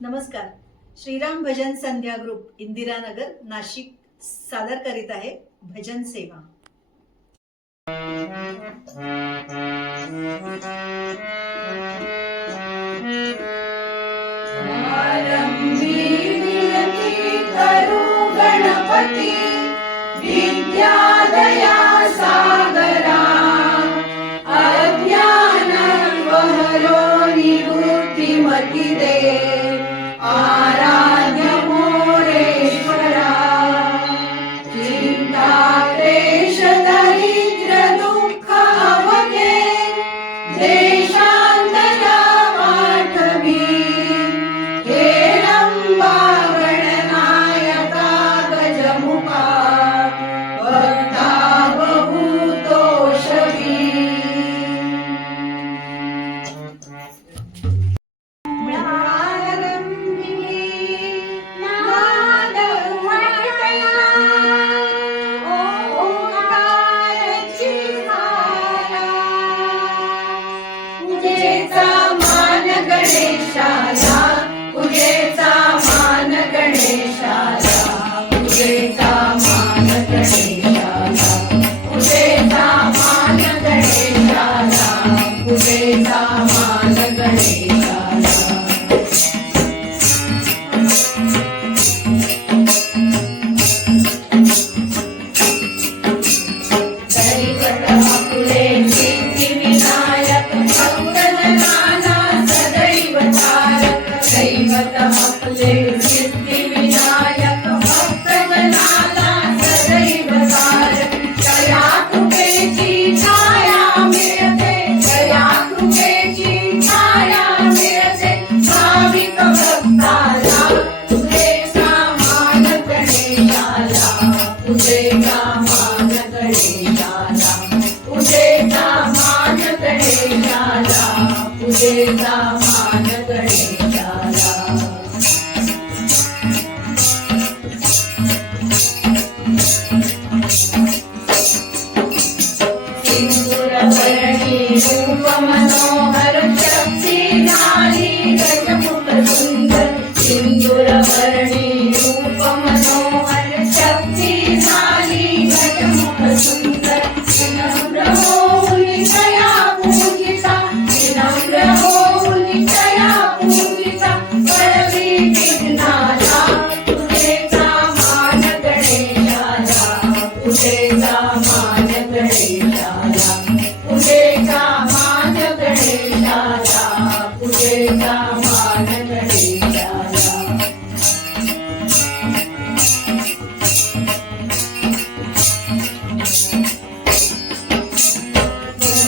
नमस्कार. श्रीराम भजन संध्या ग्रुप इंदिरानगर नाशिक सादर करीत आहे भजन सेवा. करू गणपती विद्यादया सागरा अज्ञान वहरो निवृत्तिमती दे आराध्य मोरेश्वरा चिंता क्लेश दरिद्र दुःख अवघे देशांतरा पाठवी हेरंबा गणनायका गजमुखा भक्ता बहुतोषवी पूजेचा मान गणेशाला पूजेचा मान गणेशाला पूजेचा मान गणेशाला पूजेचा मान गणेशाला पूजेचा मान गणेशाला सिद्धिविनायक भक्तजनाला सदैव तारक दया कृपेची छाया मिळते दया कृपेची छाया मिळते भाविक भक्ताला तुझेचा मान गणेशाला तुझेचा मान गणेशाला तुझेचा मान गणेशाला तुझेचा मान गणेशाला रूप मनोहर शक्ती झाली गजमुख सुंदर सिंदूरवर्णी रूप मनोहर शक्ती झाली गजमुख सुंदर विनम्र होऊन तया पूजिता विनम्र होऊन तया पूजिता पडवी विघ्नाला तुझेचा मान गणेशाला तुझेचा मान गणेशाला पूजेचा मान गणेशाला पूजेचा मान गणेशाला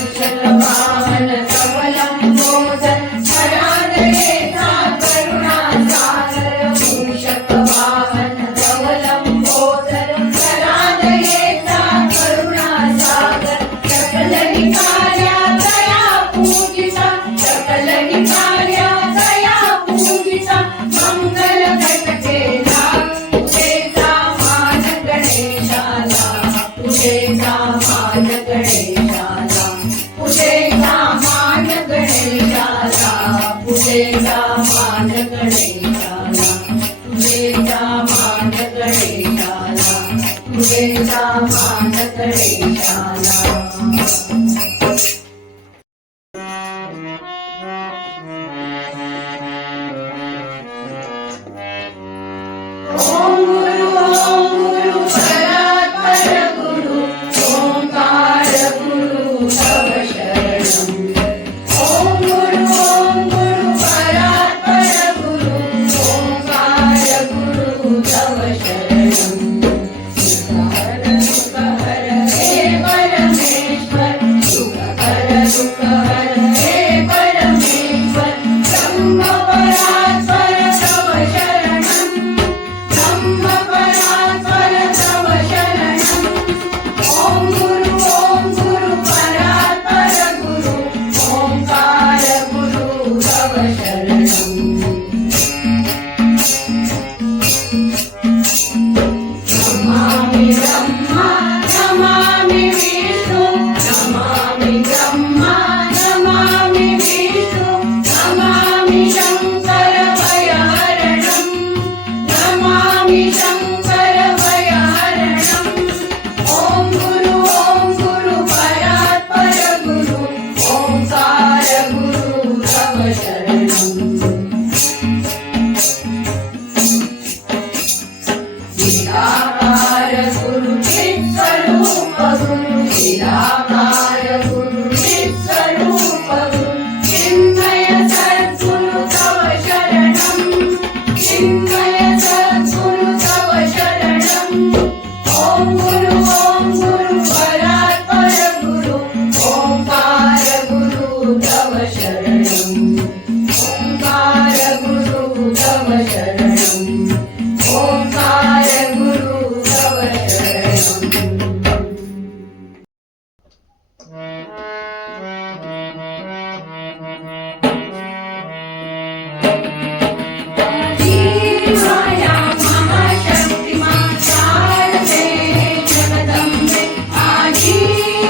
वाहन कवलंबोदर हरादयेचा करुणासागर मूषक वाहन कवलंबोदर हरादयेचा करुणासागर सकल कार्या दया पूजिता सकल कार्या दया पूजिता मंगल घटकेला तुझेचा मान गणेशाला तुझेचा मान गणेशाला तुझेचा मान गणेशाला तुझेचा मान गणेशाला तुझेचा मान गणेशाला तुझेचा मान गणेशाला ओम गुरु परात्पर गुरु ओंकार गुरु तव शरणं ओम गुरु परात्पर गुरु ओंकार गुरु तव शरणं सुख हर हे परमेश्वर सुख हर हे परमेश्वर ब्रह्म परात्पर तव शरणं ब्रह्म परात्पर तव शरणं ओम गुरु परात्पर गुरु ओंकार गुरु तव शरणं नमामि ब्रह्मा नमामि विष्णु नमामि ब्रह्मा नमामि विष्णु नमामि शंकर शरणम् ओंकार गुरु तव शरणम् माया महाशक्तिमान शारदे जगदम्बे आजी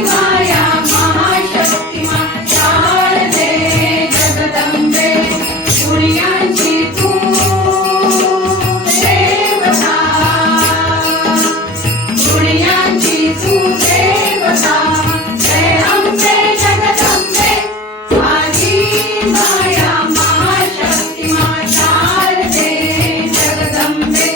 माया महाशक्तिमान शारदे जगदम्बे सूर्यांची तू देवता सूर्यांची तू देवता जय अंबे जगदम्बे आजी माया महाशक्तिमान शारदे जगदम्बे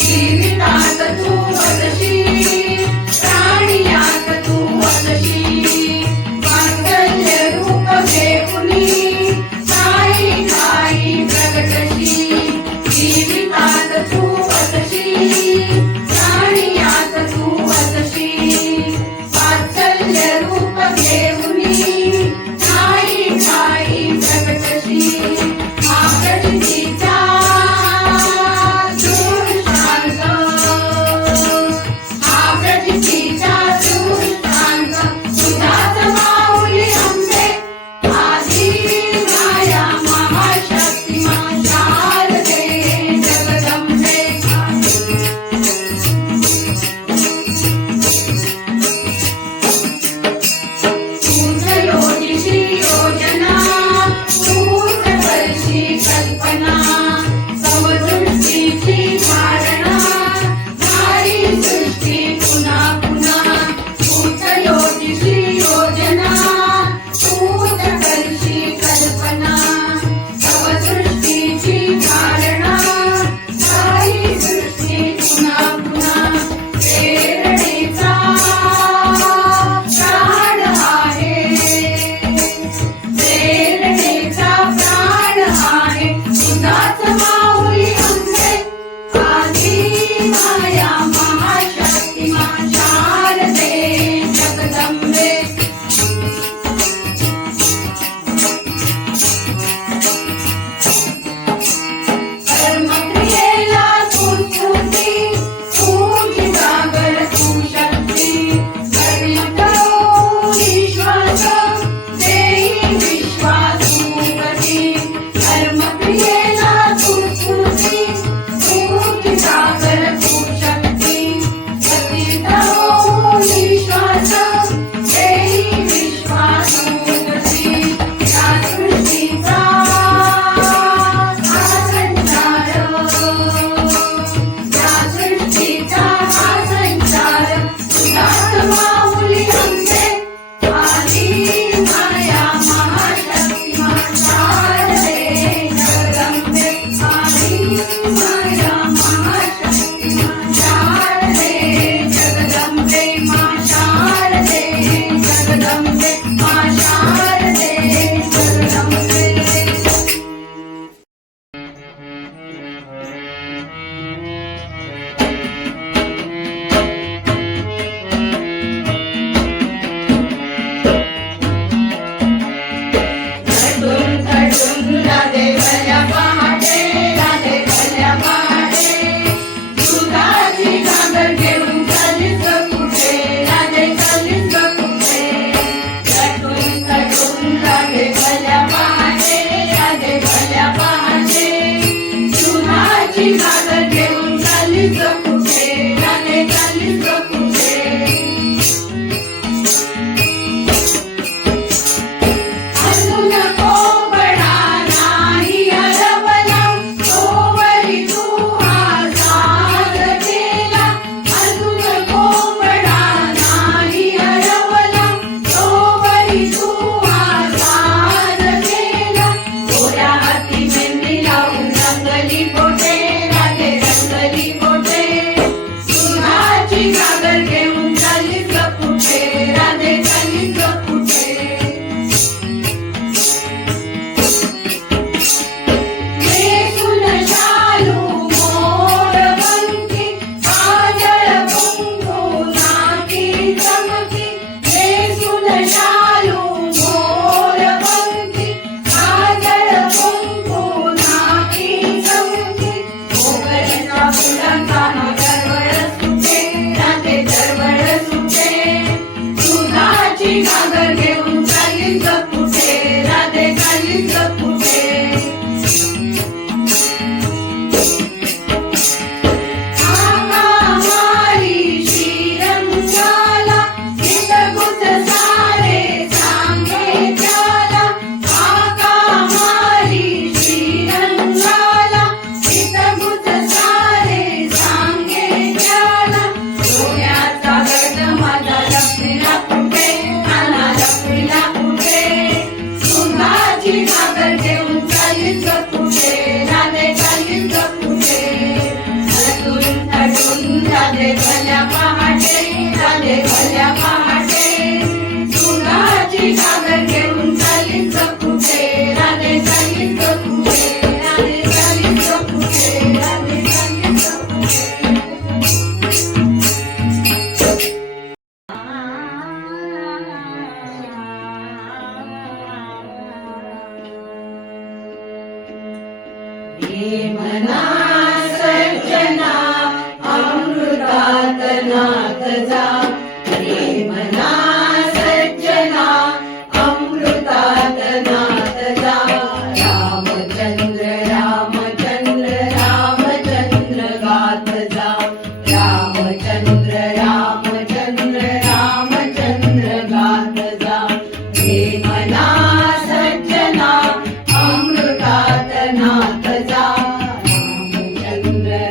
जीवितात तू वसशी प्राणियात तू वसशी वात्सल्य रूप घेऊनी ठाई ठाई प्रगटशी जीवितात तू वसशी प्राणियात तू वसशी वात्सल्य रूप घेऊनी ठाई ठाई प्रगटशी महाप्रकृतीचा दृष्टांत महाप्रकृतीचा दृष्टांत तुझाच माऊली अंबे आजी माया महाशक्तिमान शारदे जगदम्बे तूच योजिशी योजना तूच करशी कल्पना समदृष्टीची धारणा भारी सृष्टी पुन्हा पुन्हा तूच योजिशी योजना तूच करशी कल्पना समदृष्टीची धारणा भारी सृष्टी पुन्हा पुन्हा प्रेरणेचा प्राण आहे प्रेरणेचा प्राण आहे तुझाच माऊली अंबे आजी माया महाशक्तिमान शारदे जगदम्बे सुनाची घागर घेऊन चाललीस ग कुठे राधे चाललीस ग कुठे आका मारी श्रीरंगाला चितगुज सारे सांगे त्याला आका मारी श्रीरंगाला चितगुज सारे सांगे त्याला डोळ्याचा गड माझा लपलेला कुठे काना लपलेला कुठे सुनाची घागर घेऊन चाललीस ग कुठे राधे चाललीस ग कुठे हलतून थडून राधे भल्या पहाटे राधे भल्या पहाटे सुनाची घागर घेऊन चाललीस ग कुठे राधे चाललीस ग कुठे राधे चाललीस ग कुठे राधे चाललीस ग कुठे मना सज्जना अमृतात नाथ जा मना सज्जना अमृतात नाथ जा रामचंद्र रामचंद्र रामचंद्र गात जा रामचंद्र रामचंद्र रामचंद्र गात जा मना सज्जना अमृतात नाथ जा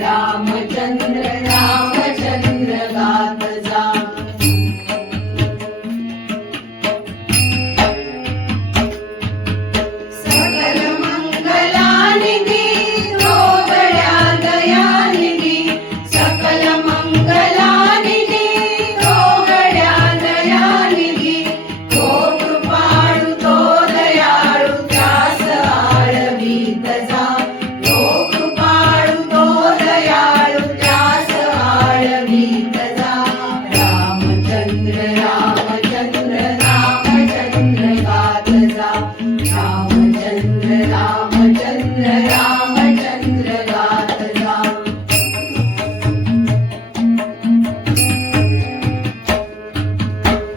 रामचंद्र रामचंद्र गात जा सकल मंगलानिधी गोगड्या दयानिधी सकल मंगलानिधी गोगड्या दयानिधी तो कृपाळू तो दयाळू त्यास आळवीत जा तो कृपाळू तो दयाळू त्यास आळवीत जा रामचंद्र रामचंद्र रामचंद्र गात जा रामचंद्र रामचंद्र रामचंद्र गात जा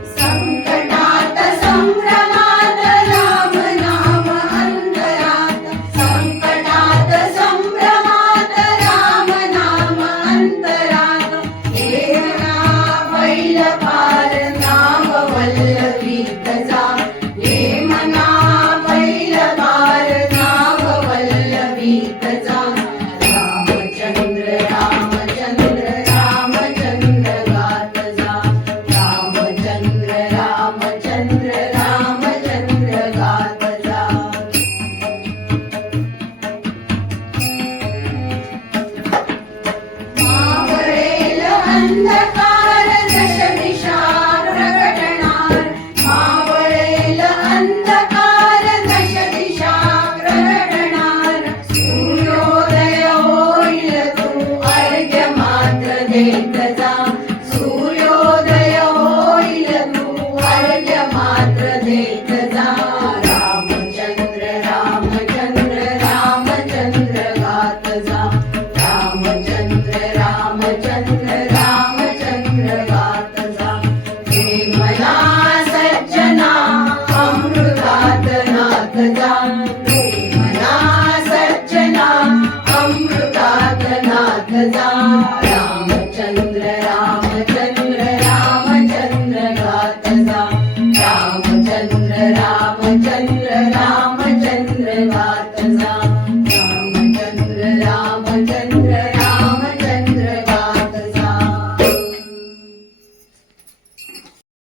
संकटात संभ्रमात राम नाम अंतरात संकटात संभ्रमात राम नाम अंतरात हे मना बैल पार नाम वल्लवीत जा हे मना बैल पार नाम वल्लवीत जा रामचंद्र रामचंद्र रामचंद्र गात जा रामचंद्र रामचंद्र रामचंद्र गात जा मावळेल अंधकार दश दिशा प्रगटणार मावळेल अंधकार दश दिशा प्रगटणार सूर्योदय होईल तू अर्घ्य मात्र देत जा सूर्योदय होईल तू अर्घ्य मात्र देत जा रामचंद्र रामचंद्र रामचंद्र गात जा रामचंद्र रामचंद्र रामचंद्र गात जा मना सज्जना अमृतात नाथ जा मना सज्जना अमृतात नाथ जा रामचंद्र रामचंद्र रामचंद्र गात जा रामचंद्र रामचंद्र राम